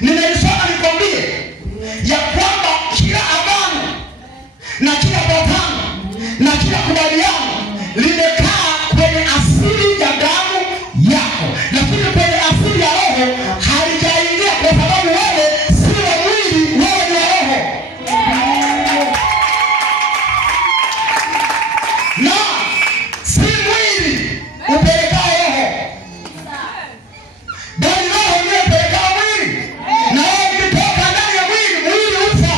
Nimeisoma nikwambie ya kwamba kila agano na kila patano na kila kubaliano limekaa kwenye asili ya damu yako, lakini kwenye asili ya roho halijaingia, kwa sababu wewe si wa mwili, wewe ni wa roho. Na si mwili upelekao roho, bali roho ndiye upelekao mwili. Na wewe ukitoka ndani ya mwili, mwili ufa.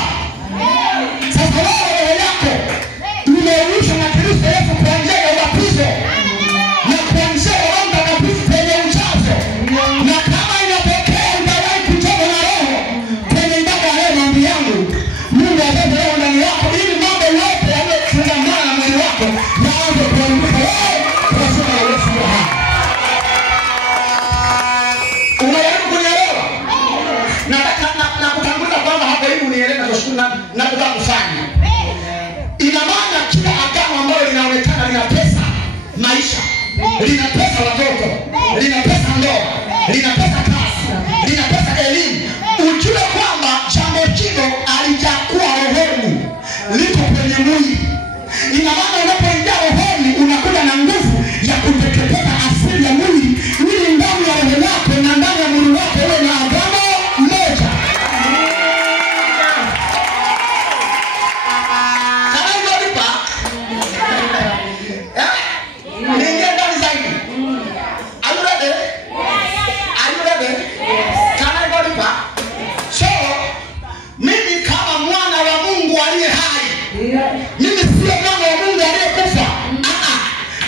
Sasa wewe roho yako imeulishwa na Kristo Yesu kwa njia ya ubatizo na kwa njia ya Roho Mtakatifu kwenye ujazo. Na kama inatokea utawahi kutoka na roho kwenye ibada ya leo, mambo yangu Mungu ajaze roho ndani yako, ili mambo yote yaliyofungamana na mwili wako yaanze kuondoka wewe kwa jina la Yesu. Unaweza kunielewa? Nataka na kutanguliza kwamba hapo hivi unielewe na kutaka kufanya. Ina maana kila agano ambalo linaonekana linapesa maisha, linapesa watoto, linapesa ndoa, linapesa kazi, linapesa elimu, ujue kwamba jambo hilo halijakuwa rohoni, liko kwenye mwili. Ina maana unapoingia rohoni unakuja na nguvu ya kuteketeza asili ya mwili, ili ndani ya roho yako na ndani ya mwili wako uwe na agano moja. Kama hivyo lipa niingie ndani zaidi. Are you ready? Are you ready? Kama hivyo lipa. So mimi kama mwana wa Mungu aliye hai, mimi sio mwana wa Mungu aliyekufa.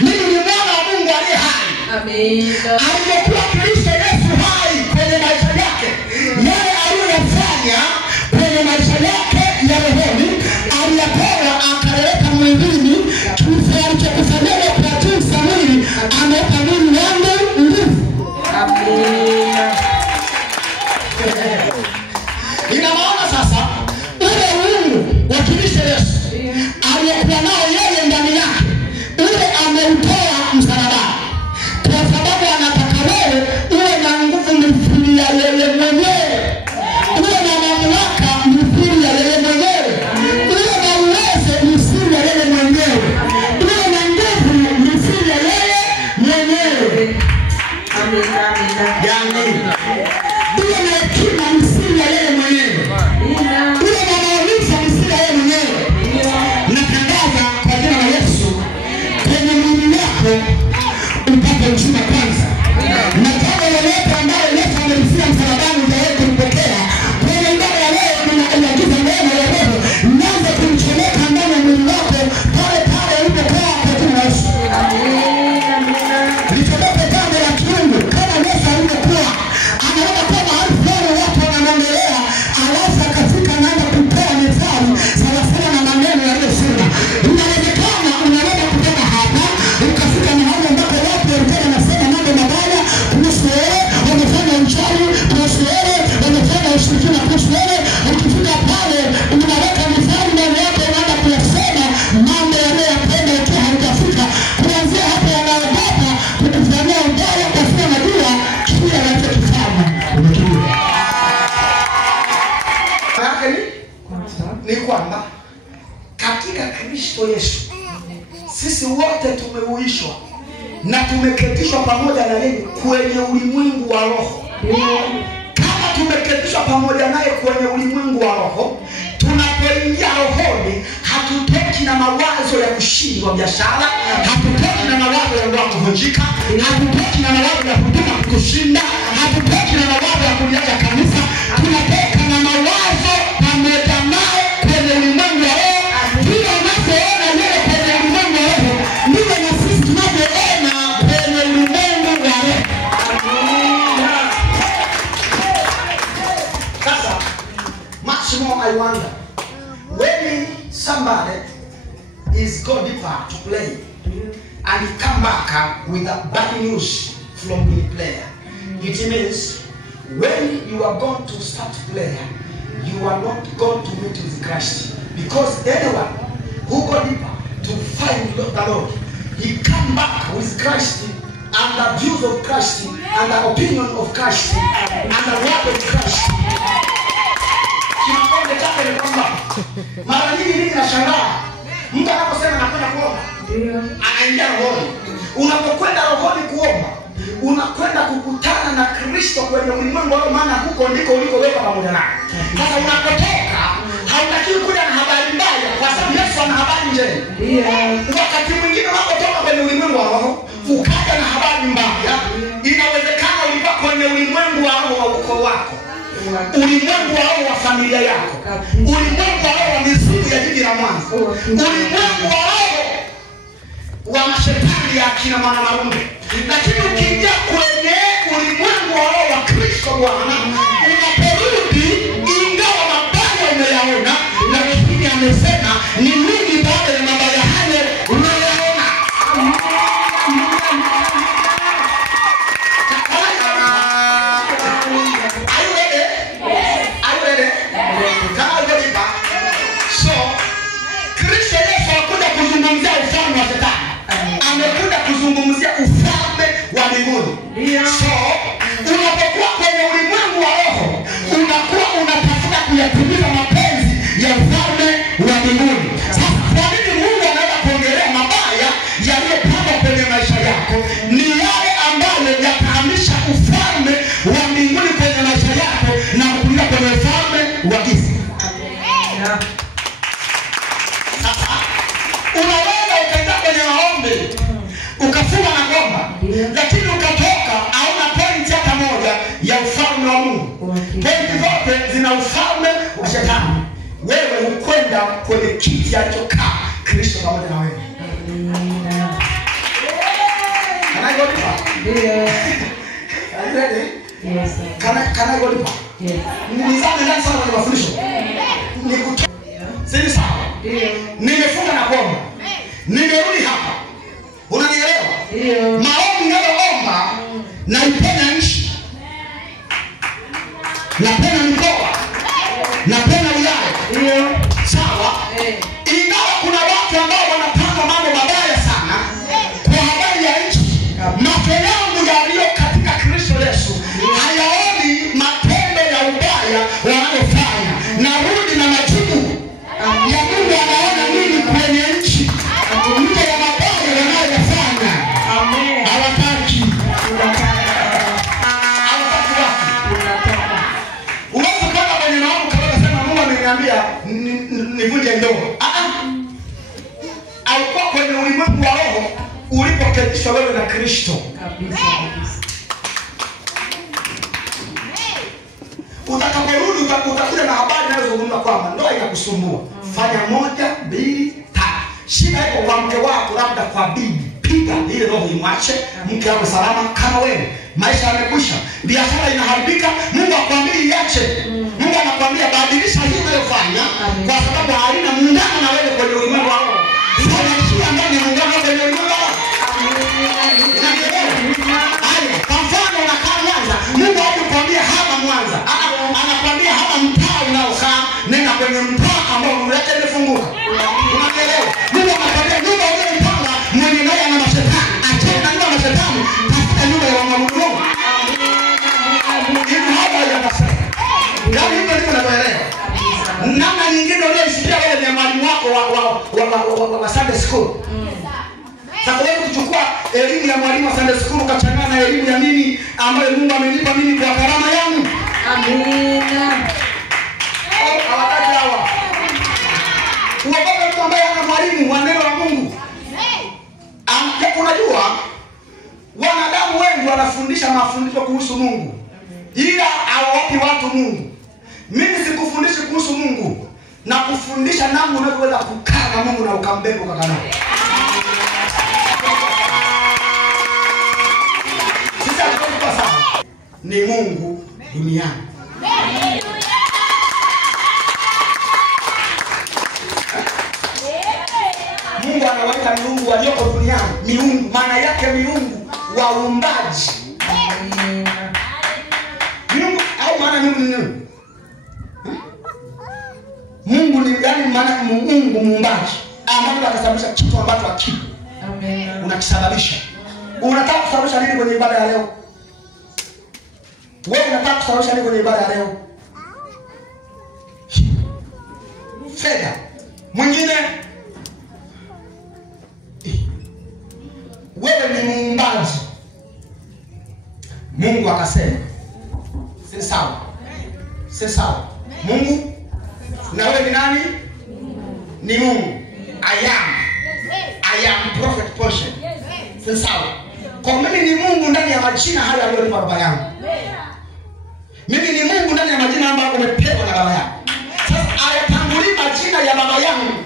Mimi ni mwana wa Mungu aliye hai. Amen. Aliyekuwa Kristo Yesu hai kwenye maisha yake, yale aliyofanya kwenye maisha yake ya rohoni aliyapewa akaleta mwilini. Kifo alichokifanya kwa jinsi ya mwili ameweka mwili wangu nguvu. Amen. Ina maana sasa ule Mungu wa Kristo Yesu aliyekuwa nao yeye ndani yake, ule ameutoa msalabani, kwa sababu anataka wewe uwe na nguvu mithili ya yeye mwenyewe, uwe na mamlaka mithili ya yeye mwenyewe, uwe na uwezo mithili ya yeye mwenyewe, uwe na nguvu mithili ya yeye mwenyewe. Yani uwe na hekima mithili ya yeye mwenyewe, uwe na maarifa mithili ya yeye mwenyewe. Natangaza kwa jina la Yesu kwenye mwili wako upate uzima kwanza. Na jambo lolote ambalo Yesu amelifia msalabani utawahi kulipokea kwenye ibada ya leo, ninaagiza neema ya Roho nianze kumchomeka ndani ya mwili wako pale pale ulipokaa kwa jina la Yesu. Lichomoke jambo la kiungu kama Yesu alivyokuwa anaweza kuwa mahali fulani watu wanamwongelea, alafu akafika anaanza kutoa mithali sawasawa na maneno yaliyosema. Inawezekana unaweza kutoka hapa ukafika mahali ambapo watu walikuwa wanasema mambo mabaya kuhusu wewe, wamefanya uchawi kuhusu wewe, wamefanya ushirikina kuhusu wewe. Ukifika pale unaweka mithali ndani yako, unaanza kuyasema mambo yanayopenda ukiwa haujafika. Kuanzia hapo wanaogopa kukufanyia ubaya kwa sababu wanajua kile wanachokifanya umekiwa. Ni kwamba katika Kristo Yesu sisi wote tumeuishwa na tumeketishwa pamoja na yeye kwenye ulimwengu wa roho. Kama tumeketishwa pamoja naye kwenye ulimwengu wa roho, tunapoingia rohoni hatutoki na mawazo ya kushindwa biashara, hatutoki na mawazo ya ndoa kuvunjika, hatutoki na mawazo ya huduma kutushinda, hatutoki na mawazo ya kuliacha kanisa. Tunatoka na mawazo pamoja naye kwenye ulimwengu wa roho. Kila unapoona yeye kwenye ulimwengu wa roho, ndivyo na sisi tunavyoona kwenye ulimwengu wa roho. Sasa, much more I wonder, when somebody is go deeper to play and he come back with a bad news from the player, it means when you are going to start player, you are not going to meet with Christ, because anyone who go deeper to find the Lord, he come back with Christ and the views of Christ and the opinion of Christ and the word of Christ. Kinakonde chake ni kwamba mara nyingi mimi nashangaa mtu anaposema nakwenda kuomba anaingia rohoni. Unapokwenda rohoni kuomba unakwenda kukutana na Kristo kwenye ulimwengu wao, maana huko ndiko ulikoweka pamoja naye. Sasa unapotoka hautakiwi kuja na habari mbaya, kwa sababu Yesu ana habari njema. Wakati mwingine unapotoka kwenye ulimwengu wa roho ukaja na habari mbaya, inawezekana ulikuwa kwenye ulimwengu wa roho wa ukoo wako, ulimwengu wa roho wa familia yako, ulimwengu wa roho wa mizimu ya jiji la Mwanza, ulimwengu wa roho wa mashetani ya kina mwana naume. Lakini ukiingia kwenye ulimwengu wa roho wa Kristo Bwana, unaporudi ingawa mabaya umeyaona, lakini amesema ni nini baada ya mabaya hayo unayaona. Are you ready? Are you ready? Kama ulipa. So, Kristo Yesu hakuja kuzungumzia ufalme wa Shetani. Amekuja kuzungumzia ufalme wa mbinguni. So, unapokuwa kwenye ulimwengu wa roho, unakuwa unatafuta kuyatimiza mapenzi ya ufalme wa mbinguni. Sasa kwa nini Mungu anaweza kuongelea mabaya yaliyopangwa kwenye maisha yako? Ni yale ambayo yatahamisha ufalme wa mbinguni kwenye maisha yako na kukulia kwenye ufalme wa giza. Sasa unaweza ukaenda kwenye maombi ukafunga na kuomba, lakini ukatoka hauna point hata moja ya ufalme wa Mungu. Point zote zina ufalme wa Shetani. Wewe ukwenda kwenye kiti alichokaa Kristo pamoja na wewe. Can I go deeper? Are you ready? Yes. Can I go deeper? Yes. Nizame ndani sana kwenye mafundisho. Sisi sawa? Nimefunga na kuomba. Nimerudi hapa. Unanielewa? Maombi ninayoomba naipenda nchi, napenda mikoa, napenda wilaya. Sawa? Ingawa kuna watu ambao wanapanga mambo mabaya sana kwa habari ya nchi, macho yangu yaliyo katika Kristo Yesu hayaoni matendo ya ubaya wanayofanya. Narudi na majibu ya Mungu anaona nini kwenye nchi. Mungu ya mabaya wanayofanya. Amen. Hawataki. Hawataki wapi? Unaweza kwenda kwenye maombi kama unasema Mungu ameniambia nivunje ndoa. Alikuwa kwenye ulimwengu wa roho ulipoketishwa wewe na Kristo. Kabisa. Utakaporudi utakuja na habari inayozungumza kwamba ndoa inakusumbua. Fanya 1, 2, 3. Shida iko kwa mke wako, labda kwa bibi. Piga ile roho imwache, mke wako salama kama wewe. Maisha yamekwisha. Biashara inaharibika, Mungu akwambia iache. Mungu anakuambia badilisha hiyo unayofanya kwa sababu haina muungano na wewe kwenye ulimwengu wa roho. Fanya kile ambacho ni muungano kwenye ulimwengu wa roho. Kwa mfano unakaa Mwanza, Mungu hakukwambia hapa Mwanza. Anakuambia hapa mtaa unaokaa, nenda kwenye mtaa ambao nuru yake imefunguka. Unaelewa? Mungu anakuambia nyumba unayopanga mwenye naye ana mashetani. Achana na nyumba ya mashetani, tafuta nyumba ya Mungu. Hivi hapa yanasema. Yaani hivyo ndivyo naelewa. Namna nyingine unayosikia wewe ni mwalimu wako wa Sunday school. Sasa wewe kuchukua elimu ya mwalimu wa Sunday school ukachanganya na elimu ya mimi ambayo Mungu amenipa mimi kwa karama yangu. Amina. Hawataki hawa. Uogope mtu ambaye ana mwalimu wa neno la Mungu. Unajua wanadamu wengi wanafundisha mafundisho kuhusu Mungu, ila hawawapi watu Mungu. Mimi sikufundishi kuhusu Mungu, na kufundisha namna unavyoweza kukaa na Mungu na ukambeba ukakana. Sisi hatuko sawa. Ni Mungu duniani. Mungu anawaita miungu walioko duniani. Miungu maana yake miungu waumbaji. Miungu au maana Mungu ni nini? Mungu ni gani? Maana Mungu muumbaji ambaye anasababisha kitu ambacho hakipo. Unakisababisha. Unataka kusababisha nini kwenye ibada ya leo? Wewe unataka kusababisha nini kwenye ibada ya leo? Fedha. Mwingine wewe ni muumbaji. Mungu akasema si sawa. Si sawa. Mungu na wewe ni nani? Ni Mungu. I am prophet portion. Si sawa. Kwa mimi ni Mungu ndani ya majina haya aliyonipa baba yangu. Mimi ni Mungu ndani ya majina ambayo umepewa na baba yangu. Sasa ayatangulii majina ya baba yangu.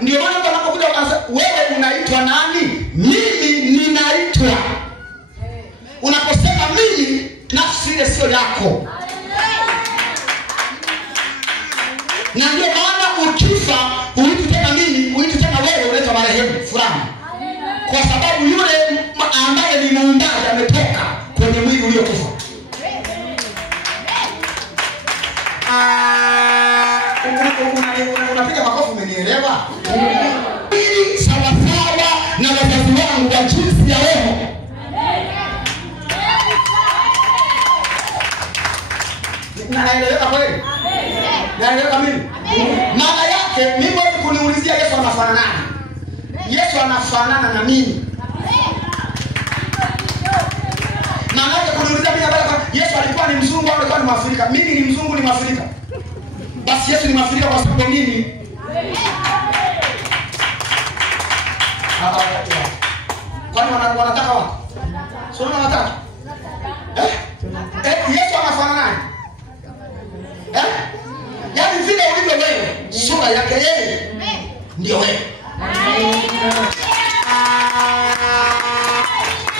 Ndio maana tunapokuja kwanza, wewe unaitwa nani? Mimi ninaitwa. Unaposema mimi, nafsi ile sio yako. Na ndio maana ukifa uitwe tena mimi, uitwe tena wewe, unaitwa marehemu fulani. Kwa sababu yule ambaye ni muumbaji ametoka kwenye mwili uliokufa. Unapiga makofi, umenielewa? Ili sawasawa na wazazi wangu wa jinsi ya roho. Naeleweka kweli? Naeleweka mimi? Maana yake mimi wewe kuniulizia Yesu anafanana nani? Yesu anafanana na mimi. Maana yake kuniulizia mimi habari Yesu alikuwa ni mzungu au alikuwa ni Mwafrika? Mimi ni mzungu, ni Mwafrika. Basi Yesu ni Mwafrika kwa sababu mimi. Kwani wanataka wapi? Sio wanataka? Yesu anafanana nani? Yaani vile ulivyo wewe, sura yake yeye ndio wewe.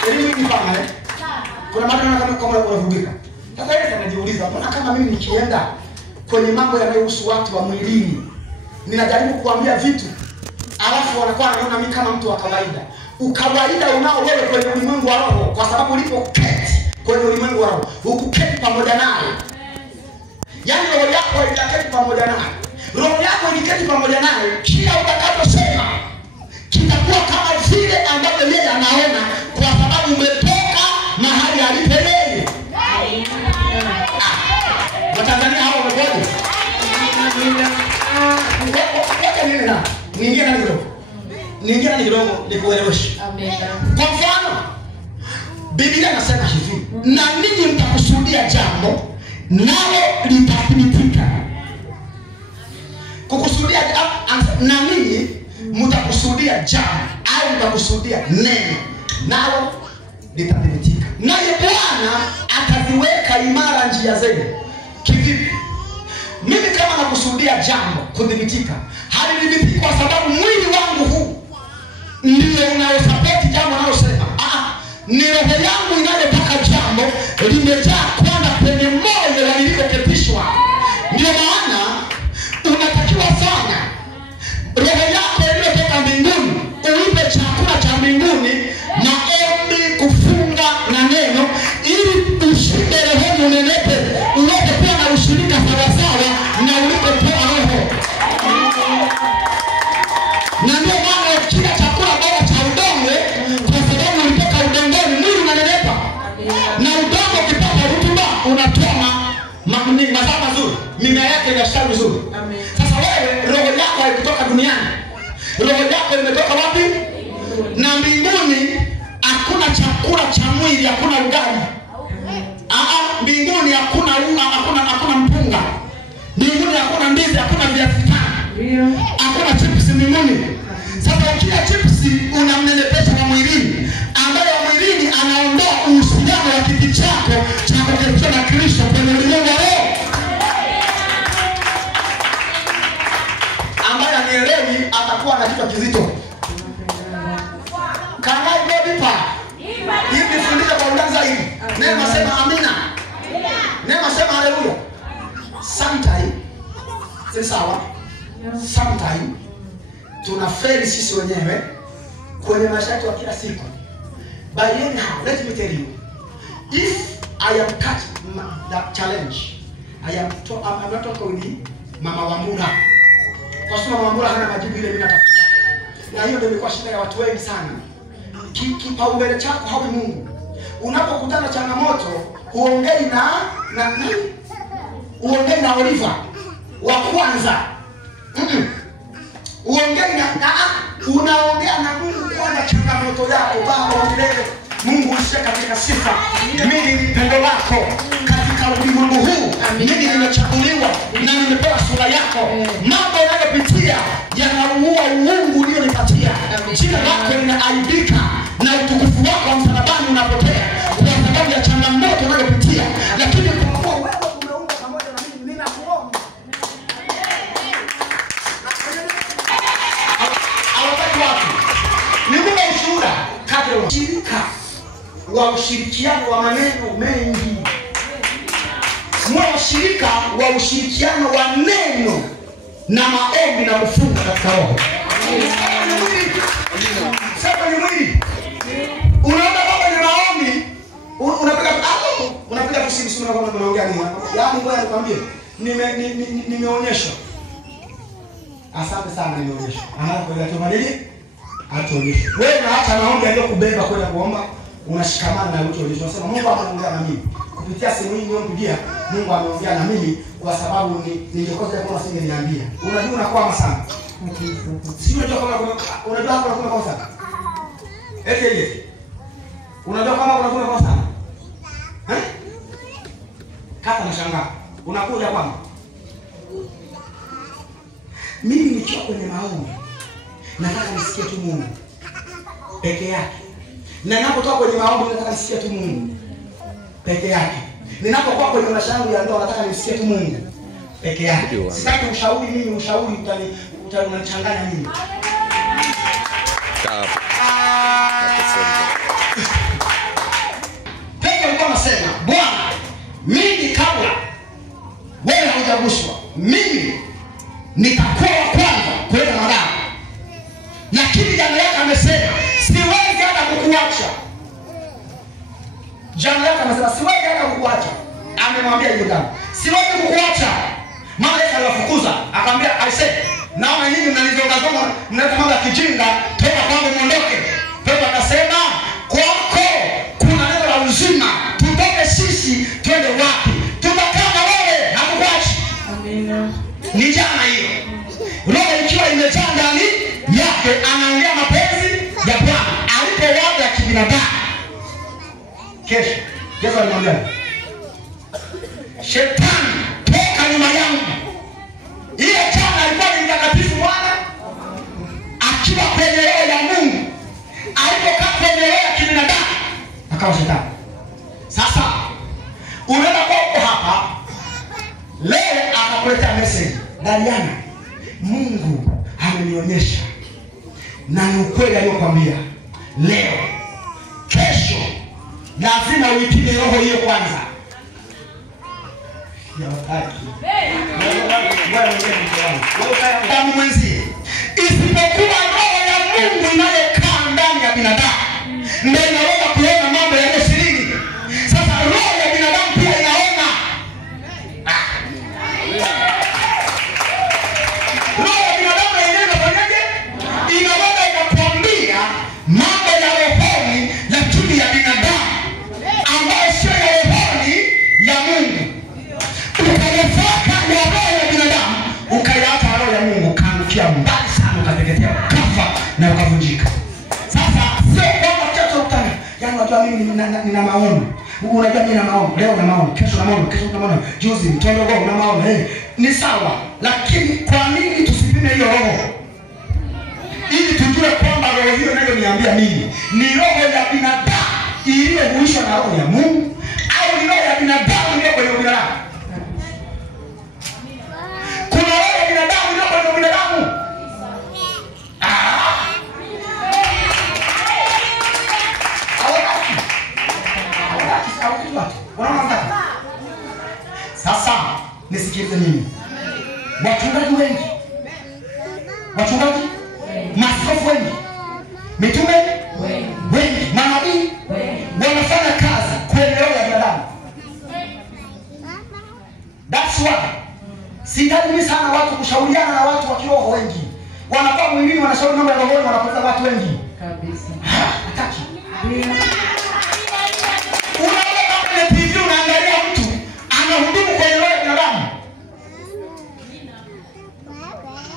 Elimu ni pana kuna maana kama unavugika. Sasa yeye anajiuliza, mbona kama mimi nikienda kwenye mambo yanayohusu watu wa mwilini, ninajaribu kuambia vitu, alafu wanakuwa wanaona mimi kama mtu wa kawaida. Ukawaida unao wewe kwenye ulimwengu wa roho, kwa sababu ulipoketi kwenye ulimwengu wa roho, ukuketi pamoja naye. Yaani roho yako itaketi pamoja naye. Roho yako ikiketi pamoja naye, kila utakachosema kitakuwa kama vile ambavyo yeye anaona, kwa sababu umetoka mahali alipo yeye. Watanzania hao wamekoje? Niingia na kidogo nikueleweshe. Kwa mfano, Biblia inasema hivi, na ninyi mtakusudia jambo nalo litathibitika. Kukusudia na ninyi mtakusudia jambo au mtakusudia neno nalo litathibitika. Naye Bwana ataziweka imara njia zenu. Kivipi? Mimi kama nakusudia jambo kudhibitika, halidhibitiki kwa sababu mwili wangu huu ndio unaosapoti jambo nalosema. Ni roho yangu inayotaka jambo limejaa kwenda kwenye moyo walikoketishwa. Ndio maana unatakiwa sana roho yako iliyotoka mbinguni uipe chakula cha mbinguni, maombi, kufunga na neno, ili ushinde roho unenepe, uweze kuwa na ushirika sawasawa na ulipotoa roho. Na ndio maana kila chakula bora cha udongo, kwa sababu ulitoka udongoni, mwili unanenepa. Na udongo ukipata rutuba unatoa mazao mazuri, mimea yake inastawi vizuri. Sasa wewe roho yako haikutoka duniani. Roho yako imetoka wapi? Na mbinguni hakuna chakula cha mwili, hakuna ugali. Mbinguni hakuna unga, hakuna mpunga. Mbinguni hakuna ndizi, hakuna viazi vitamu. Hakuna chips mbinguni. Sasa kila chips unamnenepesha wa mwilini, ambaye wa mwilini anaondoa uhusiano wa kiti chako cha kuketishwa na Kristo kwenye ulimwengu wa roho. Ambaye anielewi atakuwa na kichwa kizito. Kana ibe pa. Hivi fundisha kwa undani zaidi. Neema sema amina. Neema sema haleluya. Sometimes si sawa. Sometimes tunafeli sisi wenyewe kwenye maisha yetu ya kila siku. But anyhow, let me tell you, if I am cut that challenge, I'm not talking with Mama Wambura. Kwa sababu Mama Wambura hana majibu ile mimi natafuta. Na hiyo ndio ilikuwa shida ya watu wengi sana. kipaumbele chako hawi Mungu. Unapokutana changamoto, uongei na uongei na Oliver wa kwanza. Uongei na unaongea na Mungu kwa changamoto yako. Baba wa milele, Mungu usiye katika sifa. Mimi ni pendo lako katika ulimwengu huu. Mimi nimechaguliwa na nimepewa sura yako. Mambo yanayopitia yanaua uungu ulionipatia. Jina lako linaaibika na utukufu wako msalabani unapotea kwa sababu ya changamoto unayopitia. Lakini kwa kuwa wewe umeumba pamoja na mimi, ninakuomba. Awapati watu nikupe ushuhuda kabla ya shirika wa ushirikiano wa maneno mengi. Mwa ushirika wa ushirikiano wa neno na maombi na kufunga katika roho. Sasa ni mwili. Unaona baba ni maombi, unapiga kusimu na kama unaongea nini? Yaani ngoja nikwambie, nimeonyeshwa. Asante sana nimeonyeshwa. Kwa hiyo tumadili atuonyeshe. Wewe na hata maombi aliyokubeba kwenda kuomba, unashikamana na mtu ulicho. Unasema Mungu ameongea na mimi. Kupitia simu hii niombidia, Mungu ameongea na mimi kwa sababu ningekosa kama singeniambia. Unajua unakwama sana. Sio unajua kama kuna kosa. Eti. Unajua kama kuna kosa sana. Kata nashangaa. Unakuja kwangu. Mimi nikiwa kwenye maombi, nataka nisikie tu Mungu peke yake. Na ninapotoka kwenye maombi nataka nisikie tu Mungu peke yake. Ninapokuwa kwenye maisha yangu ya ndoa nataka nisikie tu Mungu peke yake. Sitaki ushauri mimi, ushauri utanichanganya mimi. Petro alikuwa anasema, Bwana, mimi kabla wewe hujaguswa, mimi nitakuwa wa kwanza kwenda madamu. Lakini jana yake amesema, siwezi hata kukuacha. Jana yake amesema, siwezi hata kukuacha. Amemwambia Yuda, siwezi kukuacha. Mama yake aliwafukuza, akamwambia, I said, naona nyinyi mnanizongazonga, mnaleta mambo ya kijinga, toka kwangu muondoke. Petro akasema, kwako kuna neno la uzima. Tutoke sisi twende wapi? Tutakaa na wewe, hakukuachi. Amina. Ni jana hiyo. Roho ikiwa imejaa ndani yake, anaongea mapenzi ya Bwana. Alipowaga ya kibinadamu. Kesho Yesu alimwambia, Shetani, toka nyuma yangu. Ile jana alikuwa ni mtakatifu Bwana akiwa kwenye roho ya Mungu. Alipokaa kwenye roho ya kibinadamu akawa shetani. Sasa unaenda kwa hapa leo anakuletea message. Daliana, Mungu amenionyesha na ni ukweli aliyokuambia. Leo, kesho lazima uipige roho hiyo kwanza. Ya wakati. Damu mwenzi. Isipokuwa roho ya Mungu inayokaa ndani ya binadamu ndio inaweza kuona mambo yale siri. Sasa roho ya binadamu pia inaona. Roho ya binadamu yenyewe inafanyaje? Inaweza ikakwambia mambo ya rohoni lakini ya binadamu ambayo sio ya rohoni ya Mungu. Ukayafuata ya roho ya binadamu, ukayaacha roho ya Mungu, kaangukia mbali sana, ukateketea, ukafa na ukavunjika. Sasa sio kwamba kesho utani. Yaani unajua mimi nina maono. Unajua mimi nina maono. Leo na maono, kesho na maono, kesho na maono. Juzi mtondo wao na maono. Ni sawa. Lakini kwa nini tusipime hiyo roho? Ili tujue kwamba roho hiyo inayoniambia mimi ni roho ya binadamu iliyohuishwa na roho ya Mungu au ni roho ya binadamu iliyo kwenye binadamu? Kuna roho ya binadamu iliyo kwenye binadamu. Sasa nisikilize mimi. Wachungaji wengi, maaskofu wengi, mitume wengi, manabii wanafanya kazi kwenye roho ya binadamu. That's why sitaki sana watu kushauriana na watu wa kiroho wengi. Wanakuwa mwilini wanashauri mambo ya roho, wanapoteza watu wengi. Kabisa. Hataki. Unaona kwenye TV unaangalia mtu anahudumu kwenye roho ya binadamu.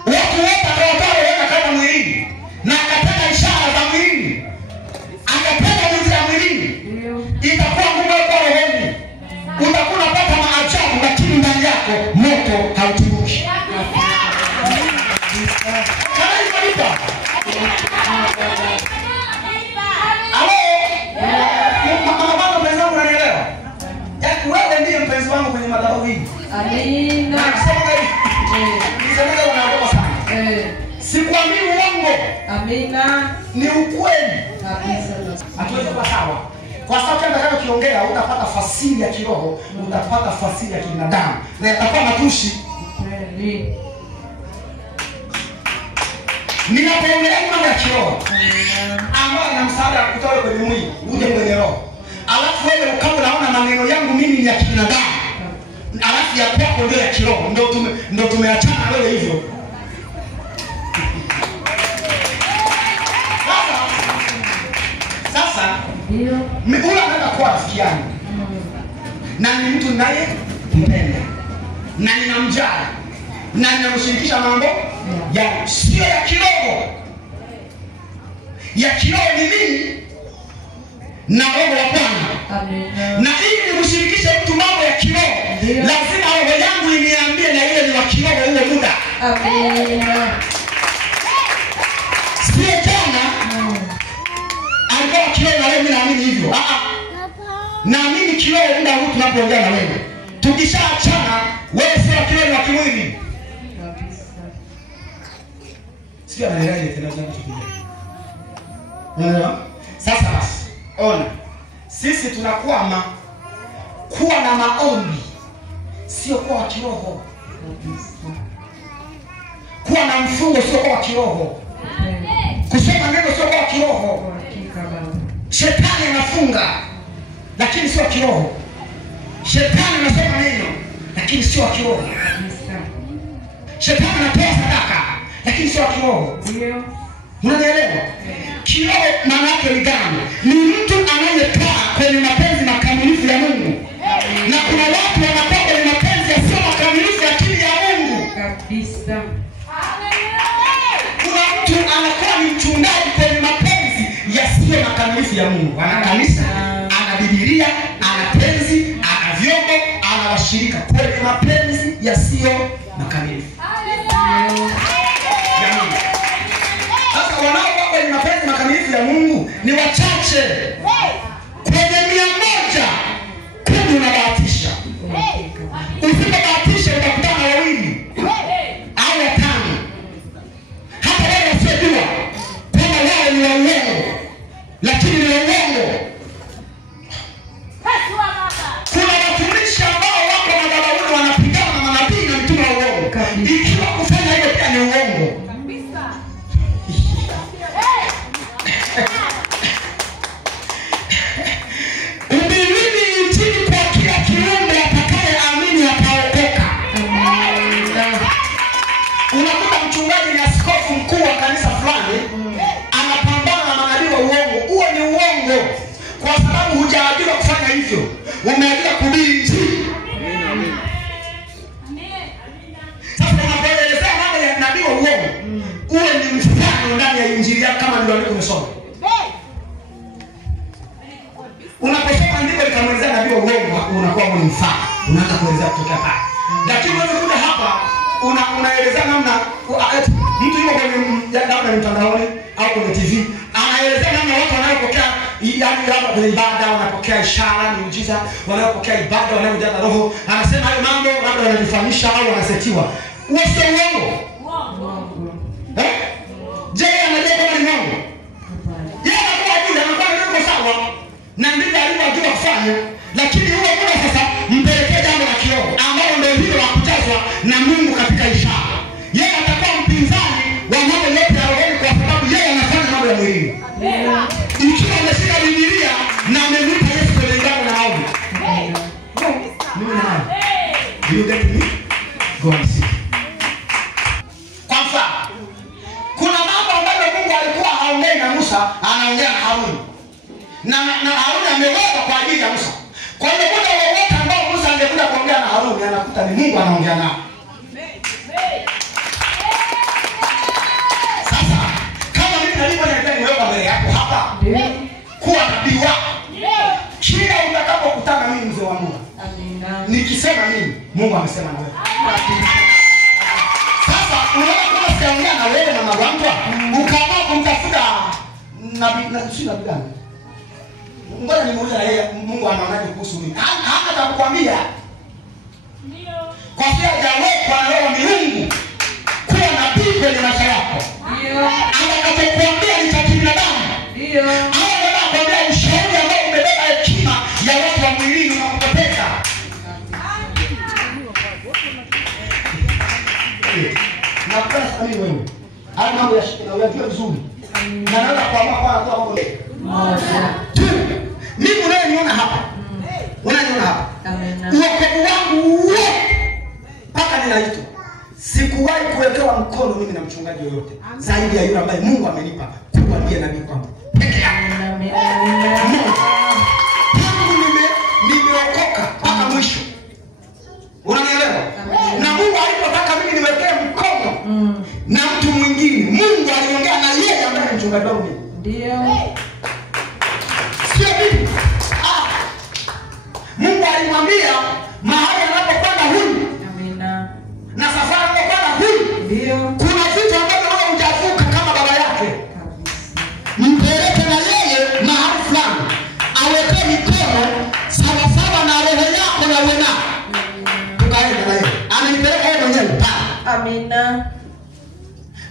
Watu wote akawataka kama mwilini na akataka ishara za mwilini. Akataka miujiza ya mwilini. Itakuwa ngumu kwa rohoni. Utakuwa unapata maajabu lakini ndani yako moto hautibuki. Kana hivyo mama mpenzi wangu unanielewa? Yaani wewe ndiye mpenzi wangu kwenye madhabahu hii. Amina. Nasema hivi. Niseme unaogopa sana. Sikuamini uongo. Amina. Ni ukweli. Kabisa. Hatuwezi kuwa sawa. Kwa sababu kama ukiongea utapata fasili ya kiroho, utapata fasili ya kibinadamu. Na itakuwa matushi. Kweli. Ninapoongelea mambo ya kiroho ambayo ina msaada kutoka kwenye mwili uje kwenye roho. Alafu wewe kama unaona maneno yangu mimi ni ya kibinadamu, alafu ya kwako ndio ya kiroho, ndio tumeachana wewe hivyo. Sasa Ndio. mimi nataka kuwa rafiki yangu. Na ni mtu naye mpenda. Na ninamjali. Na ninamshirikisha mambo ya sio ya kiroho. Ya kiroho ni mimi na roho wa Bwana. Amina. Na ili nimshirikishe mtu mambo ya kiroho, lazima roho yangu iniambie na ile ni wa kiroho huo muda. Amina. Sio jana. Alikuwa kiroho na leo mimi naamini hivyo. Naamini kiroho muda huu tunapoongea na wewe. Tukishaachana wewe sio kiroho na kimwili. Sio anaelewa tena jambo kingine. Unaelewa? Sasa basi, ona. Sisi tunakuwa kuwa na maombi sio kwa kiroho. Kuwa na mfungo sio kwa kiroho. Kusema neno sio kwa kiroho. Shetani anafunga lakini sio kiroho. Shetani anasema neno lakini sio kiroho. Shetani anatoa sadaka lakini sio kiroho. Ndio. Unaelewa? Kiroho maana yake ni gani? Ni mtu anayekaa kwenye mapenzi makamilifu ya Mungu. Na kuna watu wanakuwa kwenye mapenzi yasiyo makamilifu lakini ya Mungu. Kabisa. Kuna mtu anakuwa ni mchungaji kwenye mapenzi yasiyo makamilifu ya Mungu. Ana kanisa, ana Biblia, ana penzi, ana vyombo, ana washirika kwenye mapenzi yasiyo makamilifu. Sasa wanaokuwa kwenye mapenzi makamilifu ya Mungu ni wachache. Kwenye 100 10 unabahatisha. Usipobahatisha utakutana wawili au 5. Hata wale wasiojua kwamba wao ni wa uongo, lakini ni wa uongo. Kuna watumishi ambao wako madhabahuni wanapigana na manabii na mitume wa uongo. Ikiwa kufanya hivyo pia ni uongo. Ubiri injili kwa kila kiumbe atakayeamini ataokoka. Unakuta mchungaji ni askofu mkuu wa kanisa fulani anapambana na manabii wa uongo. Huo ni uongo kwa sababu hujaajiriwa kufanya hivyo. Umeajiriwa kuhubiri injili. Sasa unapoelezea mambo ya nabii wa uongo, uwe ni mfano ndani ya injili yako kama ndio umesoma. Unaposoma andiko likamwelezea nabii wa uongo, unakuwa ni mfano. Unaanza kuelezea kutoka hapa. Lakini wewe kuja hapa unaelezea namna mtu yuko kwenye labda mtandaoni au kwenye TV, anaelezea namna watu wanaopokea yaani labda kwenye ibada wanapokea ishara, miujiza, wanaopokea ibada, wanaojaza roho. Anasema hayo mambo labda wanajifanyisha au wanasetiwa. Huo sio uongo. Je, anajua kama ni uongo? Yeye anakuwa juu, anakuwa yuko sawa. Na ndivyo alivyojua kufanya, lakini huo muda sasa mpelekee jambo la kiroho ambalo ndio hilo la kujazwa na Mungu katika ishara. Yeye atakuwa mpinzani wa mambo yote ya roho kwa sababu yeye anafanya mambo ya mwilini. Ikiwa ameshika Biblia na amemwita Yesu kwenye ngao na maombi. Mimi na nani? Do you get me? Go and see. Kwa mfano, kuna mambo ambayo Mungu alikuwa haongei na Musa, anaongea na Haruni. na Haruni amewekwa kwa ajili ya Musa. Kwa hiyo muda wowote ambao Musa angekuja kuongea na Haruni, anakuta ni Mungu anaongea nao. Sasa kama mimi nilipokuja niweka mbele yako hapa, kuwa nabii wako. Kila utakapokutana mimi mzee wa Mungu, nikisema nini, Mungu amesema na wewe. Sasa unaona kama siongea na wewe na magwangwa, ukaamua kumtafuta nabii, si nabii gani? Ngoja nimuulize yeye Mungu anaonaje kuhusu mimi. Hata atakwambia. Ndio. Kwa sababu hajawekwa na roho miungu kuwa nabii kwenye maisha yako. Ndio. Atakapokuambia ni cha kibinadamu. Ndio. Hao wanakuambia ushauri ambao umebeba hekima ya watu wa mwilini unakupoteza. Na kwa sababu wewe haya mambo ya shida unayajua vizuri. Na naweza kuamua kwa watu wako. Mimi unayeniona hapa. Unaniona hapa. Wokovu wangu wote mpaka ninaitwa. Sikuwahi kuwekewa mkono mimi na mchungaji yoyote zaidi ya yule ambaye Mungu amenipa kuambia nabii kwangu. Peke yake. Tangu nimeokoka mpaka mwisho. Unanielewa? Na Mungu alipotaka mimi niwekee mkono na mtu mwingine, Mungu aliongea na yeye ambaye ni mchungaji wangu mimi. Ndio. Sio mimi. Mungu alimwambia mahali anapokwenda huyu. Amina. Na safari anapokwenda huyu. Ndio. Kuna vitu ambavyo wewe hujavuka kama baba yake. Kabisa. Mpeleke na yeye mahali fulani. Aweke mikono sawa sawa na roho yako na wewe na. Tukaenda na yeye. Ananipeleka yeye mwenyewe. Amina.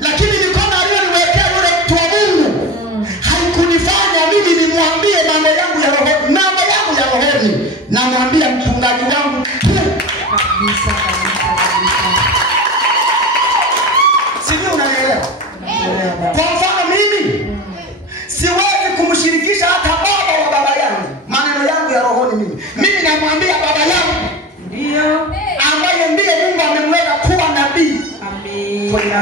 Lakini mikono aliyoniwekea yule mtu wa Mungu haikunifanya mimi nimwambie mambo yangu ya roho, mambo yangu ya rohoni. Na mwambie mchungaji wangu tu. Kabisa. Sio unanielewa? Kwa mfano mimi siwezi kumshirikisha hata baba wa baba yangu maneno yangu ya rohoni mimi. Mimi namwambia baba yangu. Ndio. Ambaye ndiye Mungu amemweka kuwa nabii. Amina.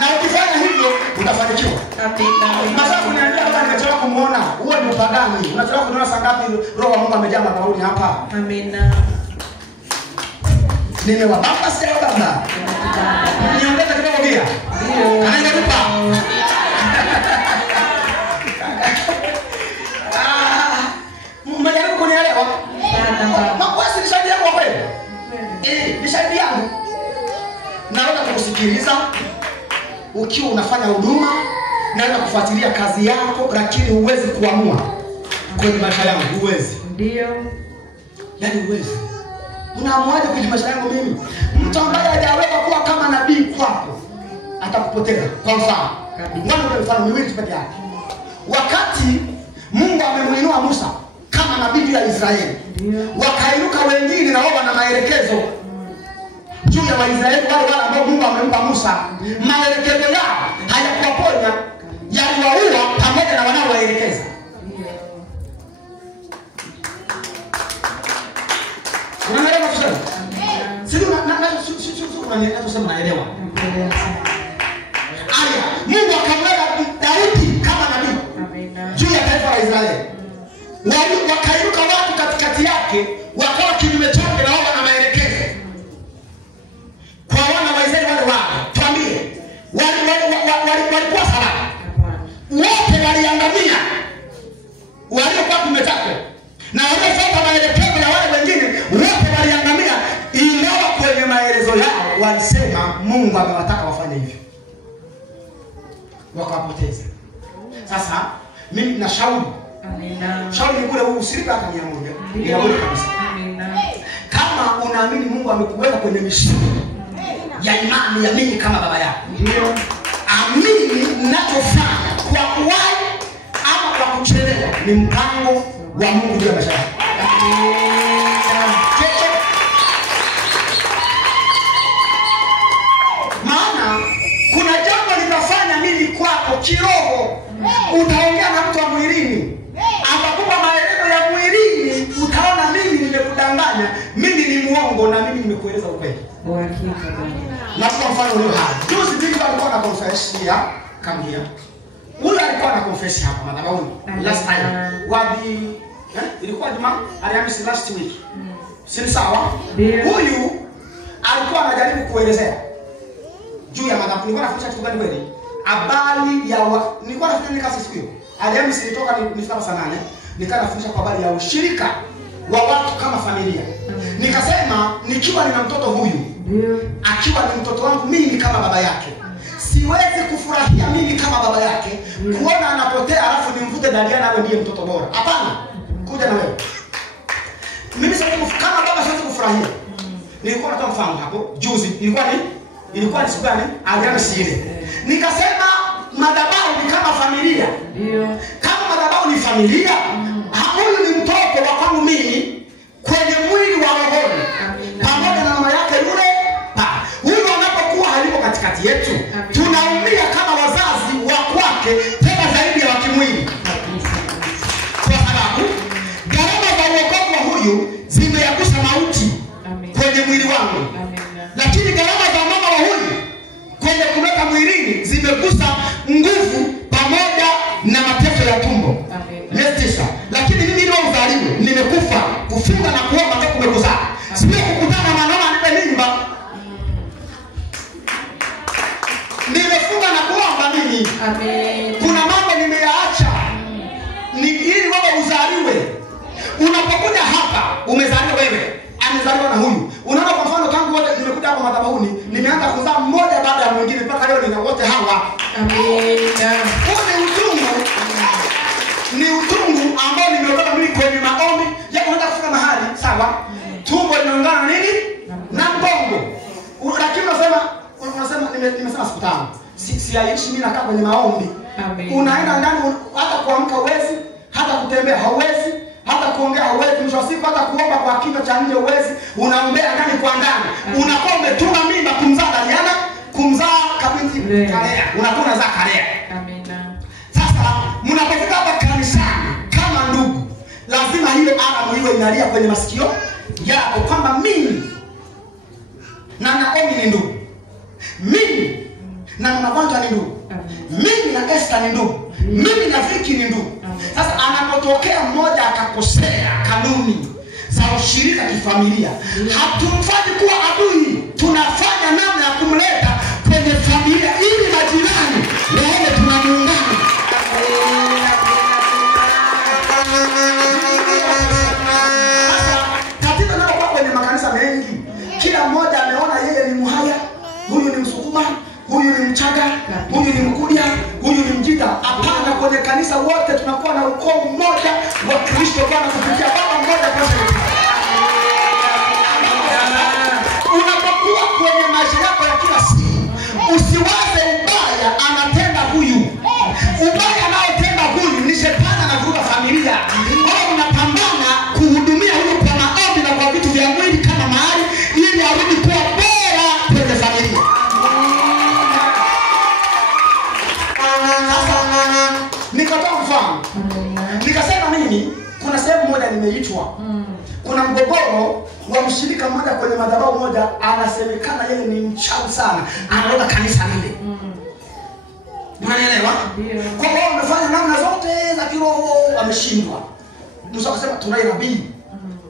Na ukifanya hivyo utafanikiwa. Amina. Sasa kuniambia kama nimechelewa kumuona, huo ni upagani. Unachelewa kuniona saa ngapi roho wa Mungu amejaa mapauni hapa? Amina. Nimewabamba sio baba. Niongeze kidogo pia. Ndio. Ananipa. Mmejaribu kunielewa? Makwasi ni shahidi yangu kweli. Ni shahidi yangu. Naweza kukusikiliza ukiwa unafanya huduma, naweza kufuatilia kazi yako, lakini huwezi kuamua kwenye maisha yangu, huwezi. Ndio. Yaani huwezi. Unaamuaje kwenye maisha yangu mimi? Mtu ambaye hajaweka kuwa kama nabii kwako atakupoteza. Kwa mfano, ngoja mfano miwili pekee yake. Wakati Mungu amemuinua Musa kama nabii ya Israeli, wakainuka wengine na wao wana maelekezo juu ya Waisraeli wale ambao Mungu amempa Musa. Maelekezo yao hayakuwaponya, yaliwaua pamoja na wanaowaelekeza. Unaelewa kusema? Sio unasema naelewa. Aya, Mungu akamweka Daudi kama nabii. Amina. Juu ya taifa la Israeli. Wakainuka watu katikati yake, wakawa kinyume chake na wao na maelekezo. Kwa wana wa Israeli wale tuambie, walikuwa salama. Wote waliangamia. Waliokuwa kinyume chake na waliofuata maelekezo ya wale wengine, wote waliangamia. Ingawa kwenye maelezo yao walisema Mungu amewataka wafanye hivyo, wakawapoteza. Sasa mimi nashauri, amina, shauri ni kule usirika hata 100. Ni bora kabisa. Amina. Kama unaamini Mungu amekuweka kwenye misingi ya imani ya mimi kama baba yako, ndio amini ninachofanya kwa kuwahi ama kwa kuchelewa ni mpango wa Mungu juu ya maisha yako. Maana kuna jambo litafanya mimi kwako kiroho, utaongea na mtu wa mwilini, atakupa maelezo ya mwilini, utaona mimi nimekudanganya, mimi ni muongo na mimi nimekueleza ukweli. Hakika. Na kwa mfano leo hapa, juzi bibi alikuwa na conference ya Kambia. Huyu alikuwa na confess hapa madhabahuni last time. Wapi ilikuwa Jumaa, Alhamisi last week. Si sawa? Huyu alikuwa anajaribu kuelezea juu ya madhabahu. Nilikuwa nafundisha kitu gani wewe? Habari ya nilikuwa nafanya nini kasi siku hiyo? Alhamisi nilitoka ni saa 8. Nikawa nafundisha kwa habari ya ushirika wa watu kama familia. Nikasema nikiwa nina mtoto huyu, akiwa ni mtoto wangu mimi kama baba yake, siwezi kufurahia mimi kama baba yake kuona anapotea alafu nimvute Daliana awe ndiye mtoto bora. Hapana. Kuja na wewe. Mimi sasa kama baba siwezi kufurahia. Nilikuwa natoa mfano hapo juzi. Ilikuwa ni siku gani? Alhamisi ile. Nikasema madhabahu ni kama familia. Ndio. Kama madhabahu ni familia, huyu ni mtoto wa kwangu mimi kwenye mwili wa rohoni. Pamoja na mama yake yule. Huyu anapokuwa halipo katikati yetu, tunaumia kama wazazi wa kwake tena zaidi ya wa kimwili. Kwa sababu gharama za wokovu wa huyu zimeyagusa mauti kwenye mwili wangu. Lakini gharama za mama wa huyu kwenye kuleta mwilini zimegusa nguvu pamoja na mateso ya tumbo. Nestisha. Lakini mimi ndio mzalimu, nimekufa, kufunga na kuomba ndio kumekuzaa. Sio kukutana na mama anipe mimba. Nimefunga na kuomba mimi. Amen. Kuna mambo nimeyaacha. Ni ili wewe uzaliwe. Unapokuja hapa, umezaliwa wewe. Amezaliwa na huyu. Unaona kwa mfano tangu wote nimekuja hapa madhabahuni, nimeanza kuzaa mmoja baada ya mwingine mpaka leo nina wote hawa. Amina. Ni utungu ambao nimeotoka mimi kwenye maombi. Japo unataka kufika mahali, sawa? Tumbo linaungana na nini? Na mgongo. Lakini unasema nimesema siku 5. Siaishi mimi nakaa kwenye maombi. Unaenda ndani hata kuamka huwezi, hata kutembea hauwezi, hata kuongea hauwezi, mwisho wa siku hata kuomba kwa kinywa cha nje huwezi, unaombea ndani kwa ndani. Unakuwa umetuma mimba kumzaa Daliana, kumzaa kabinti Kalea. Unakuwa unazaa Kalea. Amina. Sasa mnapofika hapa kanisani kama ndugu, lazima hiyo alamu iwe inalia kwenye masikio yako kwamba mimi na Naomi ni ndugu. Mimi na Mavanta ni ndugu. Mimi na Esther ni ndugu. Mimi na Vicky ni ndugu. Sasa anapotokea mmoja akakosea kanuni za ushirika kifamilia, hatumfanyi kuwa adui, tunafanya namna ya kumleta kwenye familia ili majirani waone tunamuungana. Katika nao kwa kwenye makanisa mengi, kila mmoja ameona yeye ni Mhaya, huyu ni Msukuma, huyu ni Mchaga, huyu ni Mkuria, huyu ni Mjita. Hapana, kwenye kanisa wote tunakuwa na ukoo mmoja wa Kristo Bwana kupitia baba mmoja kwa sisi. Unapokuwa kwenye maisha yako ya kila siku, usiwaze ubaya anatenda huyu. Ubaya anaotenda huyu ni shetani anavuruga familia. Wewe unapambana kuhudumia huyu kwa maombi na kwa vitu vya mwili kama mahali ili arudi kuwa bora kwenye familia. Nikatoa mfano. Nikasema mimi kuna sehemu moja nimeitwa. Kuna mgogoro wa mshirika mmoja kwenye madhabahu moja, anasemekana yeye ni mchawi sana, anaona kanisa lile. Unaelewa? Kwa hiyo wamefanya namna zote za kiroho, ameshindwa. Musa akasema tunaye nabii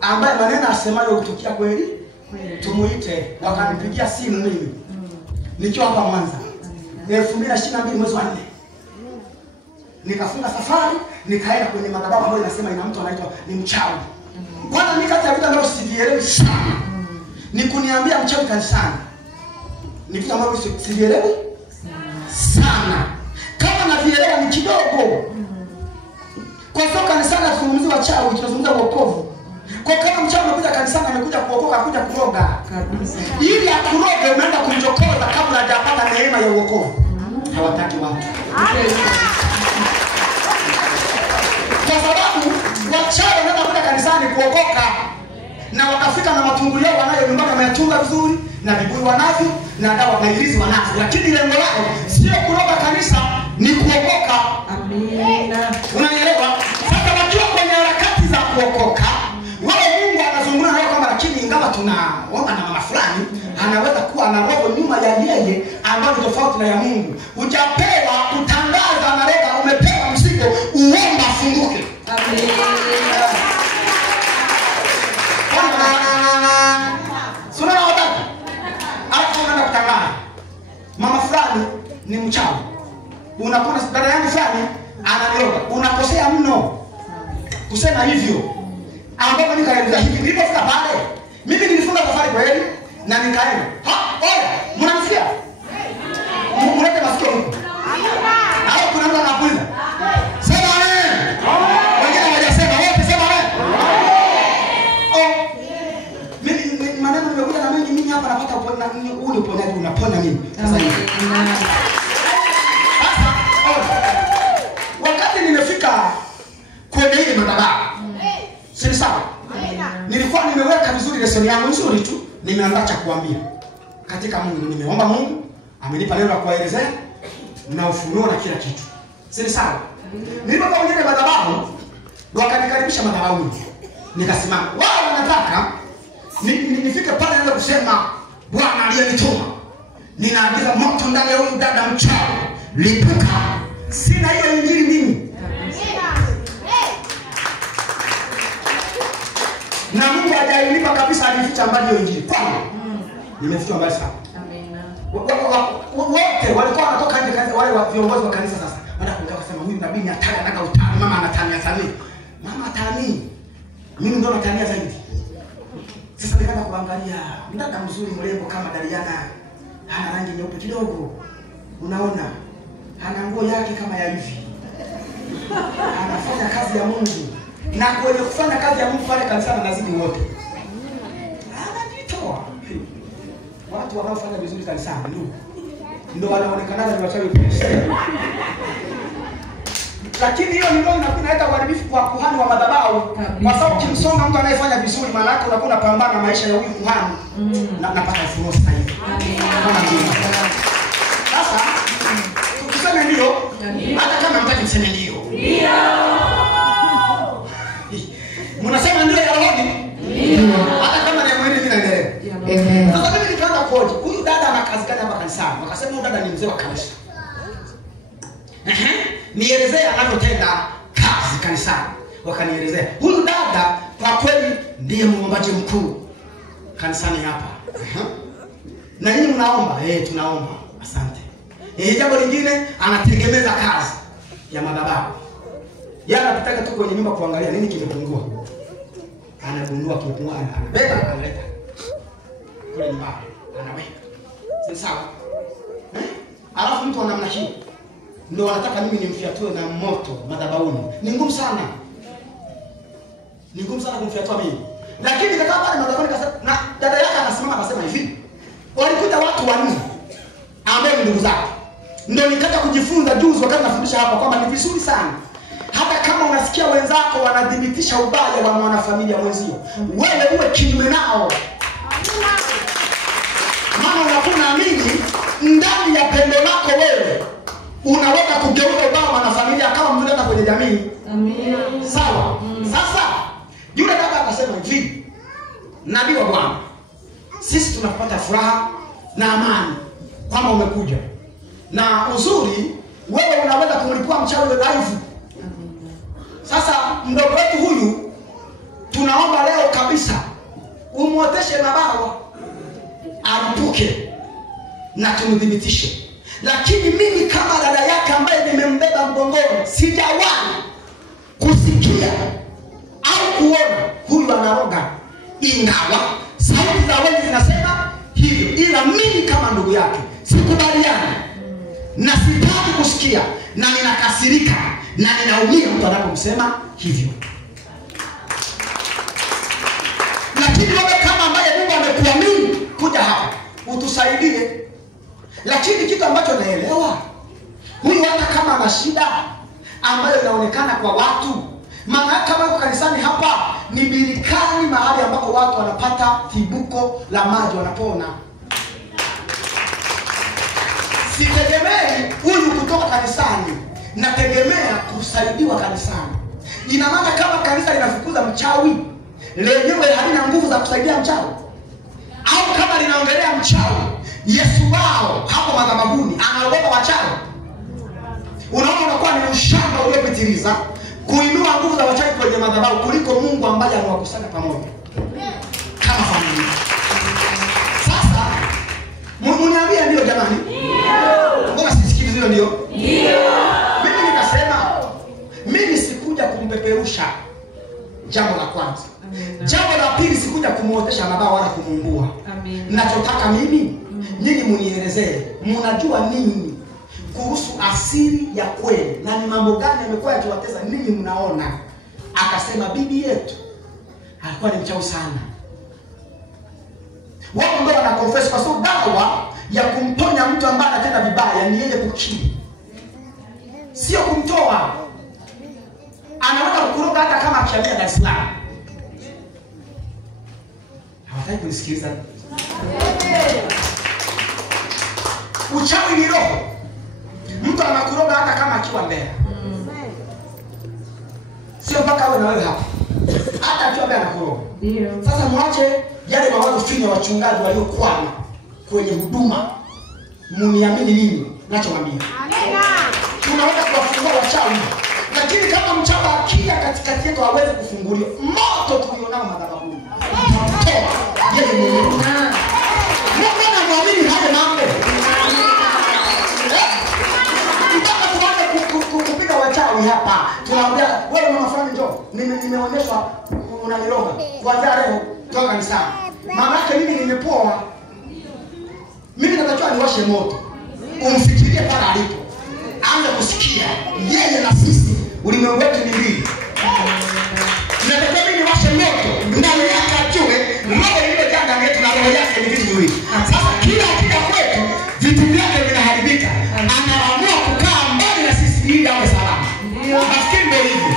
ambaye maneno asemayo hutokea kweli, tumuite. Wakanipigia simu mimi nikiwa hapa Mwanza 2022 mwezi wa 4. Nikafunga safari, nikaenda kwenye madhabahu ambayo inasema ina mtu anaitwa ni mchawi. Bwana nikata vitu ambavyo sivielewi sana. Ni kuniambia mchawi kanisani. Ni vitu ambavyo sivielewi sana. Kama navielewa ni kidogo. Kwa sababu kanisani tunazungumzia wachawi, tunazungumzia wokovu. Kwa kama mchawi amekuja kanisani amekuja kuokoka, kuja kuroga kabisa. Ili akuroge unaenda kumchokoza kabla hajapata neema ya wokovu. Hawataki watu. Kwa sababu wachawi wanaenda kuja kanisani kuokoka na wakafika na matungu yao wanayo nyumbani wametunga vizuri na vibuyu wanavyo na dawa mailizi wanavyo, lakini lengo lao sio kuroga kanisa, ni kuokoka. Amina. Unaelewa? Sasa wakiwa kwenye harakati za kuokoka, wao Mungu anazungumza nao kama, lakini ingawa tunaomba na mama fulani anaweza kuwa na roho nyuma ya yeye ambayo ni tofauti na ya Mungu. Hujapewa kutangaza na leta Kristo uomba afunguke. Sura na watatu. Alafu unaenda kutangaza. Mama fulani ni mchawi. Unakuwa dada yangu fulani ananioga. Unakosea mno kusema hivyo. Ambapo nikaeleza hivi nilipofika pale. Mimi nilifunga safari kweli na nikaenda. Oya, mnanisikia? Mlete masikio huko. Au kuna mtu anakuuliza? Sema amen. Wengine hawajasema, wote sema amen. Mimi maneno nimekuja na mimi hapa napata huu ni uponyaji unapona mimi. Sasa hivi. Sasa wakati nimefika kwenye ile madhabahu. Si sawa? Nilikuwa nimeweka vizuri lesson yangu nzuri tu, nimeandaa cha kuambia. Katika Mungu nimeomba Mungu, amenipa neno la kuelezea na ufunuo na kila kitu. Si sawa? Nilipokuwa kwenye madhabahu, wakanikaribisha madhabahuni. Nikasimama. Wao wanataka nifike pale na kusema Bwana aliyenituma. Ninaagiza moto ndani ya huyu dada mchawi. Lipuka. Sina hiyo injili mimi. Na Mungu hajailipa kabisa, alificha mbali hiyo injili. Kwani nimeficha mbali sana. Amina. Wote walikuwa wanatoka nje kanisa, wale viongozi wa kanisa sasa. Baada ya kukaa kusema huyu nabii hataka nataka utani, mama anatania sana. Mama atani. Mimi ndo natania zaidi. Sasa nikaanza kuangalia mdada mzuri mrembo kama Dariana. Hana rangi nyeupe kidogo. Unaona? Hana nguo yake kama ya hivi. Anafanya kazi ya Mungu. Na kwenye kufanya kazi ya Mungu pale kanisani nazidi wote. Anajitoa. Watu wanaofanya vizuri kanisani ndio wanaonekana ni wachawi pekee. Lakini hiyo ndio inaleta uharibifu kwa kuhani wa madhabahu. Kwa sababu kimsonga mtu anayefanya vizuri maana yake unakuwa unapambana maisha ya huyu kuhani. Na napata ufunuo sasa hivi. Sasa tukisema ndio, hata kama mtaki mseme ndio. Ndio. Mnasema ndio ya rohoni? Ndio. Hata kama ni mwili mimi naendelea. Sasa mimi nikaanza kuhoji, huyu dada ana kazi gani hapa kanisani? Wakasema huyu dada ni mzee wa kanisa. Nielezea anavyotenda kazi kanisani. Wakanielezea. Huyu dada kwa kweli ndiye muombaji mkuu kanisani hapa. Na nyinyi mnaomba? Tunaomba. Asante. Jambo lingine anategemeza kazi ya madhabahu. Yeye anataka tu kwenye nyumba kuangalia nini kimepungua. Anagundua kimepungua, anabeba analeta. Kule nyumbani anaweka. Si sawa? Alafu mtu ana namna hii ndio anataka mimi nimfiatue na moto madhabahuni. Ni ngumu sana. Ni ngumu sana kumfiatua mimi. Lakini kaka pale madhabahuni na dada yake anasimama akasema hivi. Walikuta watu wanne ambao ni ndugu zake. Ndio nikataka kujifunza juzi wakati nafundisha hapa kwamba ni vizuri sana. Hata kama unasikia wenzako wanadhibitisha ubaya wa mwanafamilia mwenzio, wewe uwe kinyume nao. Maana unapoamini ndani ya pendo lako wewe unaweza kugeuza ubaya wa mwanafamilia kama mzuri hata kwenye jamii. Amina. Sawa? Sasa yule dada akasema hivi, nabii wa Bwana, sisi tunapata furaha na amani kama umekuja. Na uzuri wewe unaweza kumlipua mchawi live. Sasa mdogo wetu huyu tunaomba leo kabisa umuoteshe mabawa alipuke na tumdhibitishe. Lakini mimi kama dada yake ambaye nimembeba mgongoni sijawahi kusikia au kuona huyu anaroga, ingawa sauti za wengi zinasema hivyo, ila mimi kama ndugu yake sikubaliani na sitaki kusikia na ninakasirika na ninaumia mtu anapomsema hivyo. Lakini wewe kama ambaye Mungu amekuamini kuja hapa utusaidie. Lakini kitu ambacho naelewa, huyu hata kama ana shida ambayo inaonekana kwa watu, maana kama yuko kanisani hapa ni birikani, mahali ambapo watu wanapata tibuko la maji wanapona. Sitegemei huyu kutoka kanisani, nategemea kusaidiwa kanisani. Ina maana kama kanisa linafukuza mchawi, lenyewe halina nguvu za kusaidia mchawi. Au kama linaongelea mchawi, Yesu wao hapo madhabahuni anaogopa wachawi. Unaona unakuwa ni ushamba uliopitiliza kuinua nguvu za wachawi kwenye madhabahu kuliko Mungu ambaye anawakusanya pamoja kama familia. Sasa mniambia ndio jamani? Ndio. Mbona sisikii vizuri ndio? Ndio. Mimi nikasema mimi sikuja kumpeperusha jambo la kwanza. Amen. Jambo la pili sikuja kumuotesha mabawa wala kumumbua. Amen. Ninachotaka mimi nyinyi munielezee mnajua nini kuhusu asili ya kweli na ni mambo gani yamekuwa yakiwateza ninyi mnaona. Akasema bibi yetu alikuwa ni mchawi sana. Wao ndio wana confess kwa sababu dawa ya kumponya mtu ambaye anatenda vibaya ni yeye kukiri. Sio kumtoa. Anaweza kukuroga hata kama akiamia Dar es Salaam. Hawataki kunisikiliza. Uchawi ni roho. Mtu anakuroga hata kama akiwa Mbeya. Sio mpaka awe na wewe hapa. Hata akiwa Mbeya anakuroga. Ndio. Sasa mwache yale mawazo finya wachungaji waliokwama kwenye huduma. Muniamini nini ninachomwambia. Amina. Tunaweza kuwafungua wachawi. Lakini kama mchawi akija katikati yetu hawezi kufunguliwa. Moto tulionao madhabahuni. Yeye mwenyewe. Mungu anamwamini haya mambo. Mpaka tuanze kupiga wachawi hapa. Tunaambia wewe mama fulani njoo. Nimeonyeshwa unaniroga. Kuanzia leo toka kanisani. Mama yake mimi nimepoa. Mimi natakiwa niwashe moto. Umfikirie pale alipo. Anza kusikia yeye na sisi ulimwengu wetu ni mbili. Natakiwa mimi niwashe moto ndani yake ajue roho ile janga yetu na roho yake ni vitu viwili. Sasa kila akija kwetu vitu vyake vinaharibika. Anaamua kukaa mbali na sisi ili awe salama. Nafikiri ndio hivyo.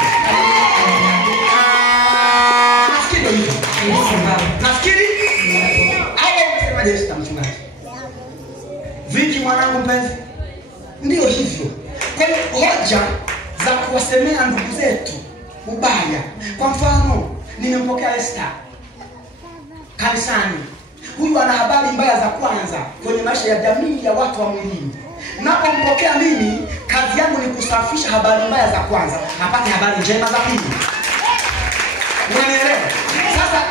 Nafikiri ndio hivyo. Nafikiri au unasemaje Esther mchungaji? Viki mwanangu mpenzi. Ndio hivyo. Kwa hiyo hoja za kuwasemea ndugu zetu ubaya. Kwa mfano, nimempokea Esther kanisani. Huyu ana habari mbaya za kwanza kwenye maisha ya jamii ya watu wa mwilini. Napompokea mimi, kazi yangu ni kusafisha habari mbaya za kwanza, apate habari njema za pili. Unanielewa? Sasa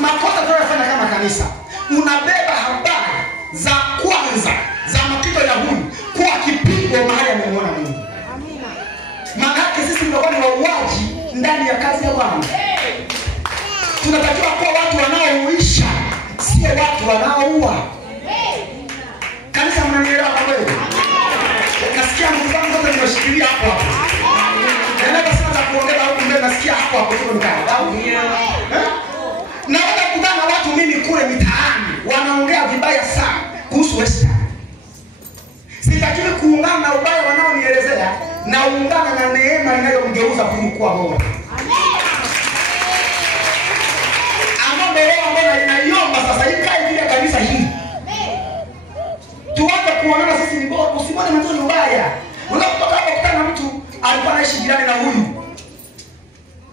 makosa tunayofanya kama kanisa, unabeba habari za kwanza za mapito ya huyu kwa kipigo mahali amemwona Mungu. Amina. Maana yake sisi ndio ni wauaji ndani ya kazi ya Bwana. Tunatakiwa kuwa watu wanaouisha, sio watu wanaoua. Kanisa mnanielewa kwa kweli? Nasikia ndugu zangu wote nimeshikilia hapo hapo. Nenda sasa kuongeza huko mbele nasikia hapo hapo tuko mkao. Naona kutana watu mimi kule mitaani wanaongea vibaya sana kuhusu Esther. Sitakiwi kuungana na ubaya wanaonielezea na uungana na neema inayomgeuza kuwa bora. Ambapo leo mbona inaiomba sasa ikae vile kanisa hili. Tuanze kuonana sisi ni bora, usimwone mtu ni mbaya. Unapotoka hapo kutana na mtu alikuwa anaishi jirani na huyu.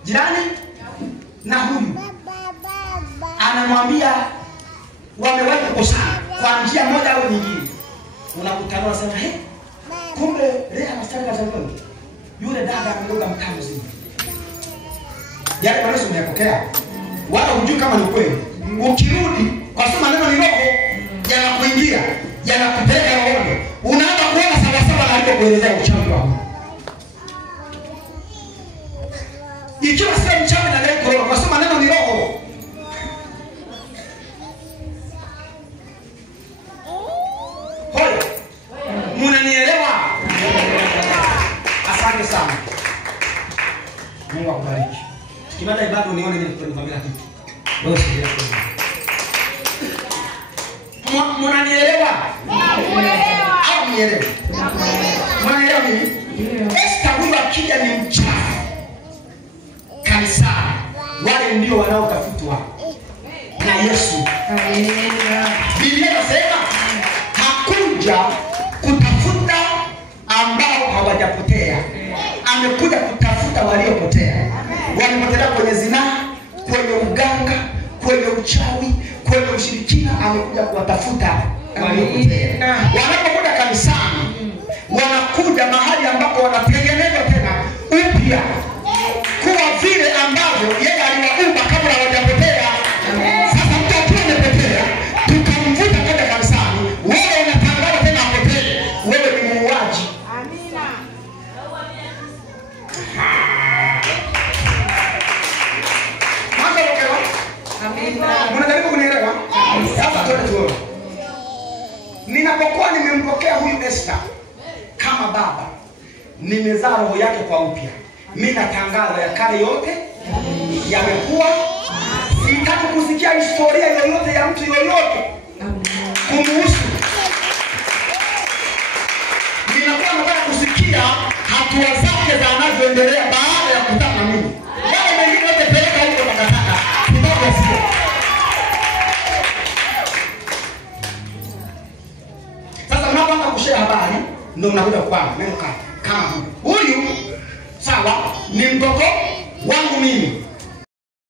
Jirani na huyu. Anamwambia wamewahi kukosana kwa njia moja au nyingine. Unakutana unasema kumbe leo anastaka zangu. Yule dada ameloga mtaa mzima. Yale maneno umeyapokea. Wala hujui kama ni kweli. Ukirudi kwa sababu maneno ni roho yanakuingia, yanakupeleka rohoni. Unaanza kuona sawa sawa na alipokuelezea uchawi wako. Ikiwa sio mchawi na leo roho, kwa sababu maneno ni roho. Hoi. Mnanielewa? Asante sana. Mungu akubariki. Tukimaliza ibada unione nini tunakwambia kitu. Wewe sikia. Mnanielewa? Nakuelewa. Au nielewa? Mnanielewa mimi? Esther huyu akija ni mchafu. Kanisa wale ndio wanaotafutwa na Yesu. Amina. Biblia inasema hakuja kutafuta ambao hawajapotea. Amekuja kutafuta waliopotea. Walipotea kwenye zinaa, kwenye uganga, kwenye uchawi, kwenye ushirikina, amekuja kuwatafuta waliopotea. Wanapokuja kanisani, wanakuja wanakuja mahali ambapo wanatengenezwa tena upya kuwa vile ambavyo yeye aliwaumba kabla hawajapotea. Sasa mtu akiwa amepotea tukamvuta kwenda kanisani, wewe unatangaza tena apotee, wewe ni muuaji. Amina. Mnajaribu kunielewa? Sasa tuone tuone. Ninapokuwa nimempokea huyu Esther kama baba, nimezaa roho yake kwa upya. Mimi natangaza ya kale yote yamekuwa. Sitaki kusikia historia yoyote ya mtu yoyote kumuhusu. Ninakuwa nataka kusikia hatua zake za anavyoendelea baada ya kukutana na mimi. Wale wengine wote peleka huko takataka. Kidogo sio. Sasa mnapoanza kushare habari ndio mnakuja kwangu. Neno kama huyu sawa ni mtoto wangu mimi.